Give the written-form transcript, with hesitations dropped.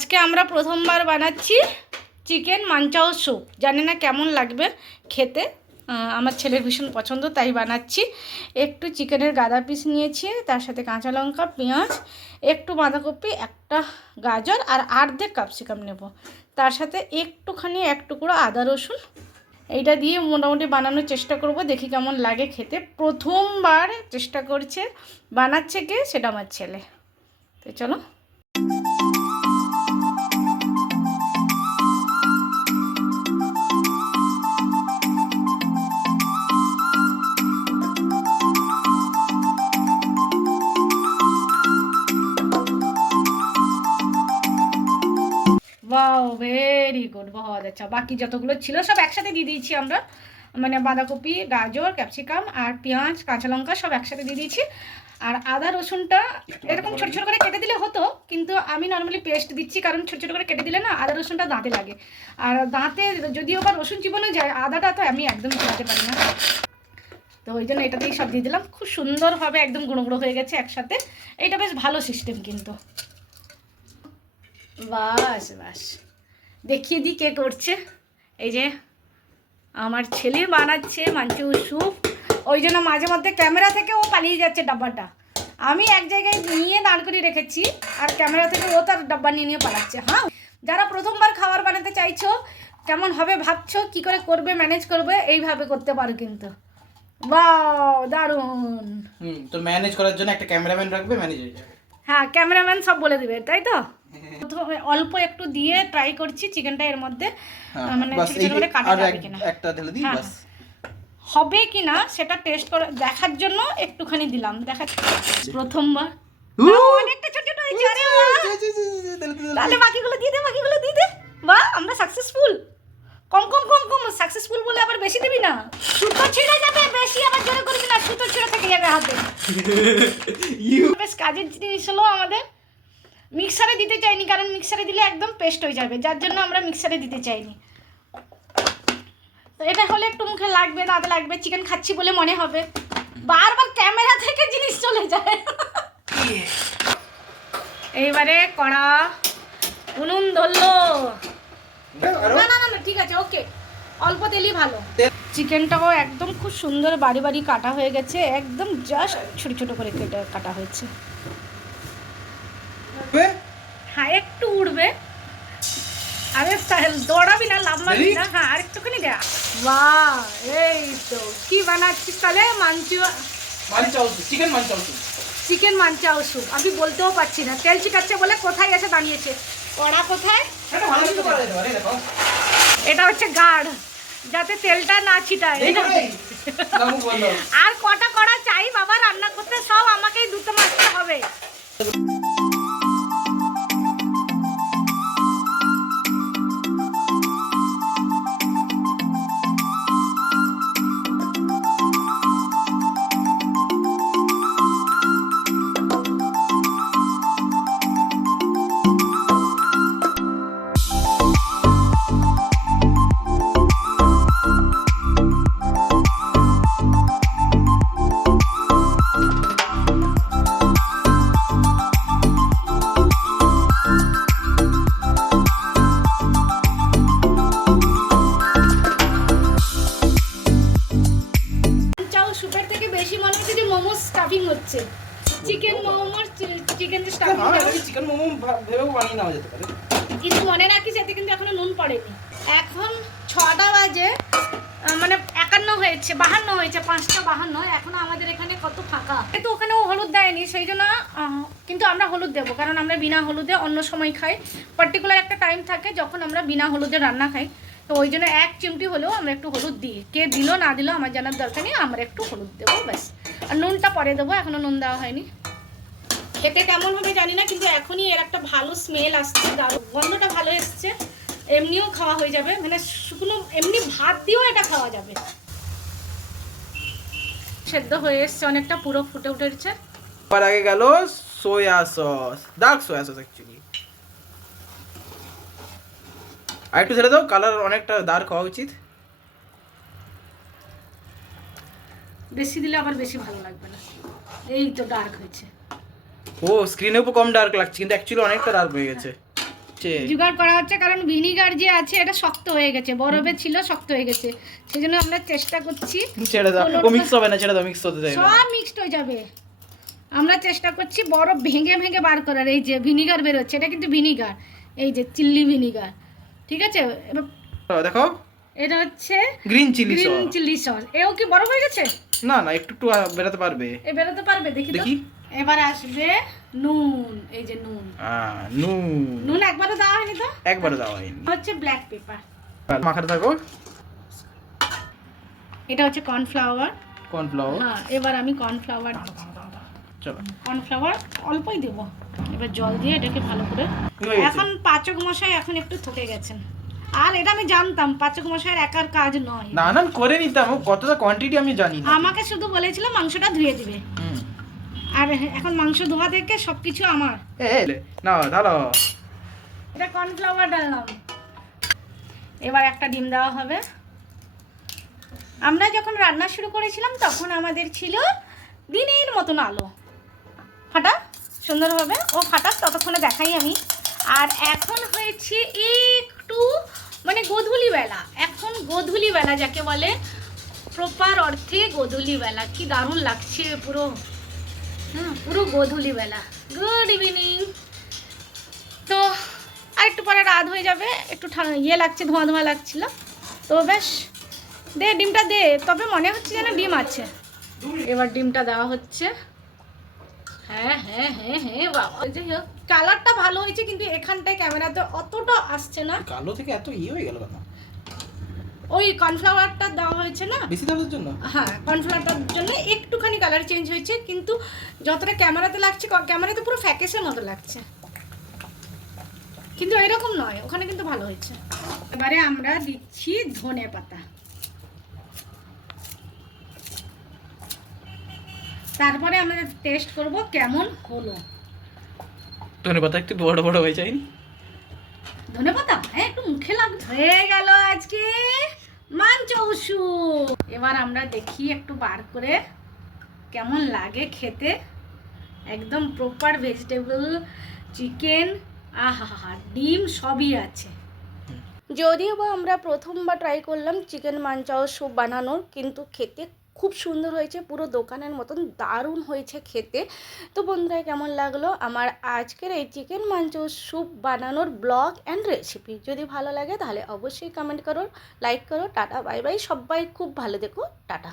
আজকে আমরা প্রথমবার বানাচ্ছি চিকেন মাঞ্চাও স্যুপ। জানি না কেমন লাগবে খেতে, আমার ছেলের ভীষণ পছন্দ তাই বানাচ্ছি। একটু চিকেনের গাদা পিস নিয়েছি, তার সাথে কাঁচা লঙ্কা, পেঁয়াজ, একটু বাঁধাকপি, একটা গাজর আর অর্ধেক ক্যাপসিকাম নেব। তার সাথে একটুখানি এক টুকরো আদা রসুন, এইটা দিয়ে মোটামুটি বানানোর চেষ্টা করব, দেখি কেমন লাগে খেতে। প্রথমবার চেষ্টা করছে, বানাচ্ছে কে সেটা আমার ছেলে। তো চলো। वाओ वेरी गुड, बहुत अच्छा। बाकी যতগুলো ছিল সব একসাথে দিয়ে দিয়েছি আমরা, মানে বাঁধাকপি, গাজর, ক্যাপসিকাম আর পেঁয়াজ, কাঁচা লঙ্কা সব একসাথে দিয়ে দিয়েছি। আর আদা রসুনটা এরকম ছোট ছোট করে কেটে দিলে হতো, কিন্তু আমি নর্মালি পেস্ট দিচ্ছি, কারণ ছোট ছোট করে কেটে দিলে না আদা রসুনটা দাঁতে লাগে। আর দাঁতে যদিও বা রসুন চিবানো যায়, আদাটা তো আমি একদম চিবাতে পারি না, তো ওই জন্য এটা দিয়ে সব দিয়ে দিলাম। খুব সুন্দরভাবে একদম গুঁড়ো গুঁড়ো হয়ে গেছে একসাথে। এইটা বেশ ভালো সিস্টেম কিন্তু। বাস বাস, দেখিয়ে দিই কে করছে। এই যে আমার ছেলে বানাচ্ছে মাঞ্চু স্যুপ। ওই জন্য মাঝে মধ্যে ক্যামেরা থেকে ও পালিয়ে যাচ্ছে ডাব্বাটা। আমি এক জায়গায় নিয়ে দাঁড় করে রেখেছি, আর ক্যামেরা থেকে ও তার ডাব্বা নিয়ে নিয়ে পালাচ্ছে। হ্যাঁ, যারা প্রথমবার খাবার বানাতে চাইছো, কেমন হবে ভাবছো, কি করে করবে, ম্যানেজ করবে, এইভাবে করতে পারো কিন্তু। বাহ, দারুণ। তো ম্যানেজ করার জন্য একটা ক্যামেরাম্যান রাখবে, ম্যানেজ হয়ে যাবে। হ্যাঁ, ক্যামেরাম্যান সব বলে দিবে, তাই তো। প্রথমে অল্প একটু দিয়ে ট্রাই করছি চিকেনটা এর মধ্যে, মানে ছোট ছোট করে কাটা যাবে কিনা, একটা ঢেলে দিই বাস। হবে কিনা সেটা টেস্ট করে দেখার জন্য একটুখানি দিলাম। প্রথমবার অনেকটা ছোট ছোট হয়েছে। আরে বাহ, তাহলে বাকিগুলো দিয়ে দে, বাকিগুলো দিয়ে দে। বাহ, আমরা সাকসেসফুল। কম কম কম কম, সাকসেসফুল বলে আবার বেশি দিবি না, সুতো ছিঁড়ে যাবে। বেশি আবার জোরে করবি না, সুতো ছিঁড়ে থেকে যাবে হাতে। বেশ কাজের জিনিস হলো আমাদের। মিক্সারে দিতে চাইনি, কারণ মিক্সারে দিলে একদম পেস্ট হয়ে যাবে, যার জন্য আমরা মিক্সারে দিতে চাইনি। তো এটা হলে একটু মুখে লাগবে, দাঁতে লাগবে, চিকেন খাচ্ছি বলে মনে হবে। বারবার ক্যামেরা থেকে জিনিস চলে যায়। এইবারে কড়া, উনুন ধরলো। না না না, ঠিক আছে, ওকে, অল্প তেলই ভালো। চিকেনটাও একদম খুব সুন্দর বাড়ি বাড়ি কাটা হয়ে গেছে, একদম জাস্ট ছোট ছোট করে কাটা হয়েছে। হ্যাঁ, একটু উড়বে। আরে দৌড়াবি না, লাভ মারবি না। হ্যাঁ, আর একটুখানি দেয়া। বাহ, এই তো কি বানাচ্ছিস তাহলে? Chicken manchow soup. আমি বলতেও পারছি না, তেল চিকাচ্ছে বলে কোথায় এসে দাঁড়িয়েছে। কড়া কোথায়? এটা হচ্ছে গাঢ়, যাতে তেলটা না ছিটায়। আর কটা কড়া চাই বাবা রান্না করতে? সব আমাকেই দুটো মারতে হবে। হচ্ছে চিকেন মোমোর চিকেন স্টাফিং, চিকেন মোমো ভেবেও বানিয়ে নেওয়া যেতে পারে, কিন্তু মনে রাখিস এতে কিন্তু এখনো নুন পড়েনি। এখন 6টা বাজে, মানে 51 হয়েছে, 52 হয়েছে, 5টা 52। এখন আমাদের এখানে কত ফাঁকা, কিন্তু ওখানেও হলুদ দেয়নি, সেই জন্য কিন্তু আমরা হলুদ দেবো, কারণ আমরা বিনা হলুদে অন্য সময় খাই। পার্টিকুলার একটা টাইম থাকে যখন আমরা বিনা হলুদে রান্না খাই, তো ওই জন্য 1 চিমটি হলেও আমরা একটু হলুদ দিই। কে দিল না দিল আমার জানার দরকার নেই, আমরা একটু হলুদ দেবো ব্যাস। আর নুনটা পরে দেবো, এখনও নুন দেওয়া হয়নি। খেতে কেমন হবে জানি না, কিন্তু এখনই এর একটা ভালো স্মেল আসছে, দারুণ গন্ধটা ভালো এসছে। এমনিও খাওয়া হয়ে যাবে, মানে শুকনো এমনি ভাত দিয়েও এটা খাওয়া যাবে। সেদ্ধ হয়ে এসছে অনেকটা, পুরো ফুটে উঠেছে। তার আগে গেল soya sauce, dark soya sauce actually. আর একটু ছেড়ে দাও, কালার অনেকটা ডার্ক হওয়া উচিত। বেশি দিলে আবার বেশি ভালো লাগবে না। এই তো ডার্ক হয়েছে। ও স্ক্রিনে উপর কম ডার্ক লাগছে, কিন্তু অ্যাকচুয়ালি অনেকটা ডার্ক হয়ে গেছে। হচ্ছে। জোগাড় করা হচ্ছে, কারণ ভিনিগার যে আছে এটা শক্ত হয়ে গেছে, বরফে ছিল শক্ত হয়ে গেছে, সেই জন্য আমরা চেষ্টা করছি। ছেড়ে দাও, ও মিক্স হবে না, ছেড়ে দাও, মিক্স হতে চাইবে না। সব মিক্সড হয়ে যাবে। আমরা চেষ্টা করছি বরফ ভেঙে ভেঙে বার করার। এই যে ভিনিগার বেরোচ্ছে, এটা কিন্তু ভিনিগার, এই যে চিলি ভিনিগার, ঠিক আছে। এবার দেখো এটা হচ্ছে green chilli green sauce. Chilli sauce. এও কি বরফ হয়ে গেছে? না না, একটু একটু বেরোতে পারবে। এ বেরোতে পারবে, দেখি তো। দেখি। এবার আসবে নুন, এই যে নুন। নুন। নুন একবারও দেওয়া হয়নি তো? একবারও দেওয়া হয়নি। হচ্ছে ব্ল্যাক পেপার। মাখাতে থাকো। এটা হচ্ছে কর্নফ্লাওয়ার। কর্নফ্লাওয়ার। হ্যাঁ, এবার আমি কর্নফ্লাওয়ার, চলো কর্নফ্লাওয়ার অল্পই দেব। এবার জল দিয়ে এটাকে ভালো করে। হয়ে গেছে। এখন পাচক মশাই এখন একটু থকে গেছেন, আর এটা আমি জানতাম পাচক মশাইয়ের একার কাজ নয়। না না, করে নিতাম, ও কতটা কোয়ান্টিটি আমি জানি না। আমাকে শুধু বলেছিল মাংসটা ধুয়ে দিবে, আর এখন মাংস ধোয়া থেকে সবকিছু আমার। না ঢালো। এটা কর্নফ্লাওয়ার ডাললাম। এবার একটা ডিম দেওয়া হবে। আমরা যখন রান্না শুরু করেছিলাম তখন আমাদের ছিল দিনের মতন আলো। ফাটা সুন্দরভাবে, ও ফাটাক ততক্ষণে দেখাই আমি। আর এখন হয়েছে একটু মানে গোধূলি বেলা, এখন গোধূলি বেলা যাকে বলে, প্রপার অর্থে গোধূলি বেলা। কি দারুণ লাগছে পুরো, পুরো গোধূলি বেলা। Good evening. তো আর একটু পরে রাত হয়ে যাবে, একটু ইয়ে লাগছে, ধোঁয়া ধোঁয়া লাগছিল। তো বেশ, দে ডিমটা দে, তবে মনে হচ্ছে যেন ডিম আছে। এবার ডিমটা দেওয়া হচ্ছে। হ্যাঁ হ্যাঁ হ্যাঁ হ্যাঁ বাবা, যাই হোক কালারটা ভালো হয়েছে, কিন্তু এখানটায় ক্যামেরাতে অতটা আসছে না। কালো থেকে এত হয়ে গেল কেন? ওই কর্নফ্লাওয়ারটা দেওয়া হয়েছে না বেশি দেওয়ার জন্য। হ্যাঁ, কর্নফ্লাওয়ারটার জন্য একটুখানি কালার চেঞ্জ হয়েছে, কিন্তু যতটা ক্যামেরাতে লাগছে, ক্যামেরাতে পুরো ফ্যাকেসের মতো লাগছে, কিন্তু এরকম নয়, ওখানে কিন্তু ভালো হয়েছে। এবারে আমরা দিচ্ছি ধনে পাতা, তারপরে আমরা টেস্ট করব কেমন হলো। ধনেপাতা একটু বড় বড় হয়ে যায়নি? ধনে পাতা হ্যাঁ একটু মুখে লাগবে। হয়ে গেল আজকে মাঞ্চৌসু। এবার আমরা দেখি একটু বার করে কেমন লাগে খেতে। একদম প্রপার ভেজিটেবল, চিকেন, আহা, ডিম সবই আছে। যদিও বা আমরা প্রথমবার ট্রাই করলাম চিকেন মাঞ্চাও স্যুপ বানানোর, কিন্তু খেতে খুব সুন্দর হয়েছে, পুরো দোকানের মতন দারুণ হয়েছে খেতে। তো বন্ধুরা, কেমন লাগলো আমার আজকের এই চিকেন মাঞ্চাও স্যুপ বানানোর ব্লগ অ্যান্ড রেসিপি? যদি ভালো লাগে তাহলে অবশ্যই কমেন্ট করো, লাইক করো। টাটা বাই বাই, সবাই খুব ভালো দেখো, টাটা।